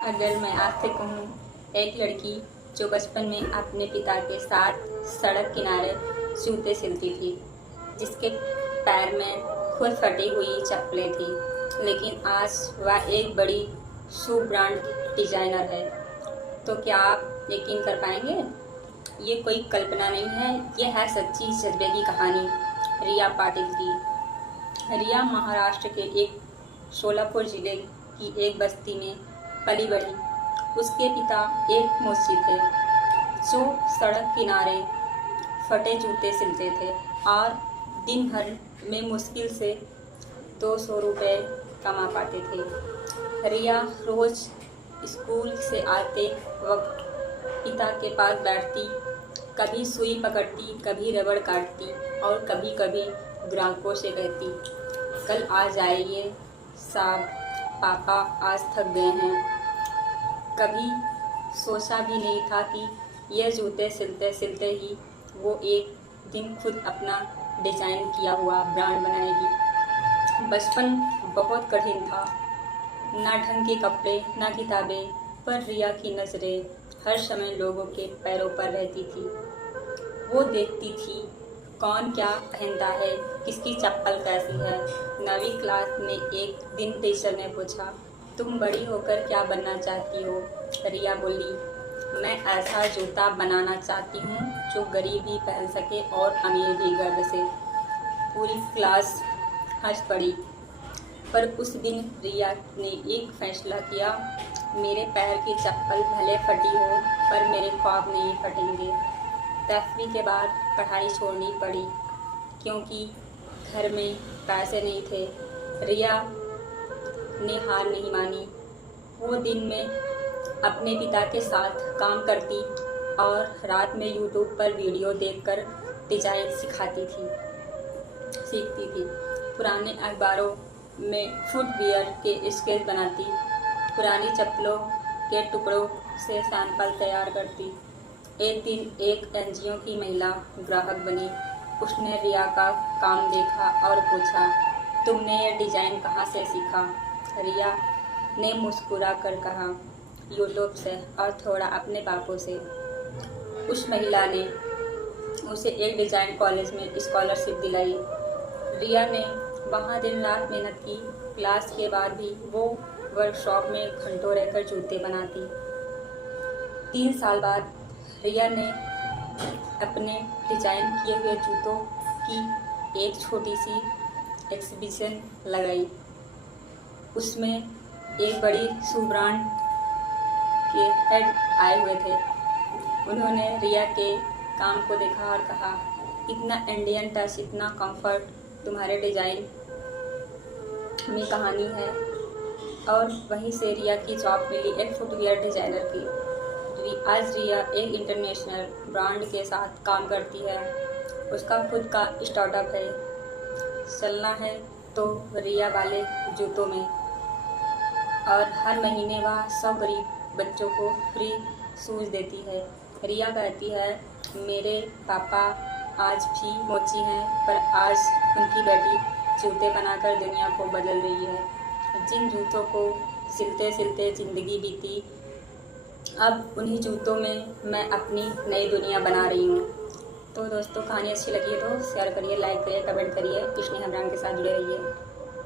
अगर मैं आपसे कहूँ, एक लड़की जो बचपन में अपने पिता के साथ सड़क किनारे जूते सिलती थी, जिसके पैर में खुद फटी हुई चप्पलें थी, लेकिन आज वह एक बड़ी शू ब्रांड डिजाइनर है। तो क्या आप यकीन कर पाएंगे? ये कोई कल्पना नहीं है, ये है सच्ची जज्बे की कहानी रिया पाटिल की। रिया महाराष्ट्र के एक सोलापुर जिले की एक बस्ती में पली बढ़ी। उसके पिता एक मुंशी थे जो सड़क किनारे फटे जूते सिलते थे और दिन भर में मुश्किल से 200 रुपये कमा पाते थे। रिया रोज स्कूल से आते वक्त पिता के पास बैठती, कभी सुई पकड़ती, कभी रबड़ काटती और कभी कभी ग्राहकों से कहती, कल आ जाइए साहब, पापा आज थक गए हैं। कभी सोचा भी नहीं था कि यह जूते सिलते सिलते ही वो एक दिन खुद अपना डिजाइन किया हुआ ब्रांड बनाएगी। बचपन बहुत कठिन था, ना ढंग के कपड़े, ना किताबें, पर रिया की नज़रें हर समय लोगों के पैरों पर रहती थी। वो देखती थी कौन क्या पहनता है, किसकी चप्पल कैसी है। 9वीं क्लास में एक दिन टीचर ने पूछा, तुम बड़ी होकर क्या बनना चाहती हो? रिया बोली, मैं ऐसा जूता बनाना चाहती हूँ जो गरीब भी पहन सके और अमीर भी गर्व से। पूरी क्लास हंस पड़ी। पर उस दिन रिया ने एक फैसला किया, मेरे पैर की चप्पल भले फटी हो पर मेरे ख्वाब नहीं फटेंगे। 10वीं के बाद पढ़ाई छोड़नी पड़ी क्योंकि घर में पैसे नहीं थे। रिया ने हार नहीं मानी। वो दिन में अपने पिता के साथ काम करती और रात में यूट्यूब पर वीडियो देखकर डिजाइन सीखती थी। पुराने अखबारों में फुटवियर के स्केच बनाती, पुरानी चप्पलों के टुकड़ों से सैंपल तैयार करती। एक दिन एक एनजीओ की महिला ग्राहक बनी। उसने रिया का काम देखा और पूछा, तुमने ये डिज़ाइन कहाँ से सीखा? रिया ने मुस्कुरा कर कहा, यूट्यूब से और थोड़ा अपने पापों से। उस महिला ने उसे एक डिज़ाइन कॉलेज में स्कॉलरशिप दिलाई। रिया ने वहाँ दिन रात मेहनत की। क्लास के बाद भी वो वर्कशॉप में घंटों रहकर जूते बनाती। 3 साल बाद रिया ने अपने डिजाइन किए हुए जूतों की एक छोटी सी एग्जीबिशन लगाई। उसमें एक बड़ी शू ब्रांड के हेड आए हुए थे। उन्होंने रिया के काम को देखा और कहा, इतना इंडियन टच, इतना कंफर्ट तुम्हारे डिजाइन में कहानी है। और वहीं से रिया की जॉब मिली एक फुटवियर डिजाइनर की। आज रिया एक इंटरनेशनल ब्रांड के साथ काम करती है। उसका खुद का स्टार्टअप है। चलना है तो रिया वाले जूतों में। और हर महीने वह 100 गरीब बच्चों को फ्री शूज देती है। रिया कहती है, मेरे पापा आज भी मोची हैं, पर आज उनकी बेटी जूते बनाकर दुनिया को बदल रही है। जिन जूतों को सिलते सिलते ज़िंदगी बीती, अब उन्हीं जूतों में मैं अपनी नई दुनिया बना रही हूँ। तो दोस्तों, कहानी अच्छी लगी है तो शेयर करिए, लाइक करिए, कमेंट करिए, स्नेहा ब्रांड के साथ जुड़े रहिए।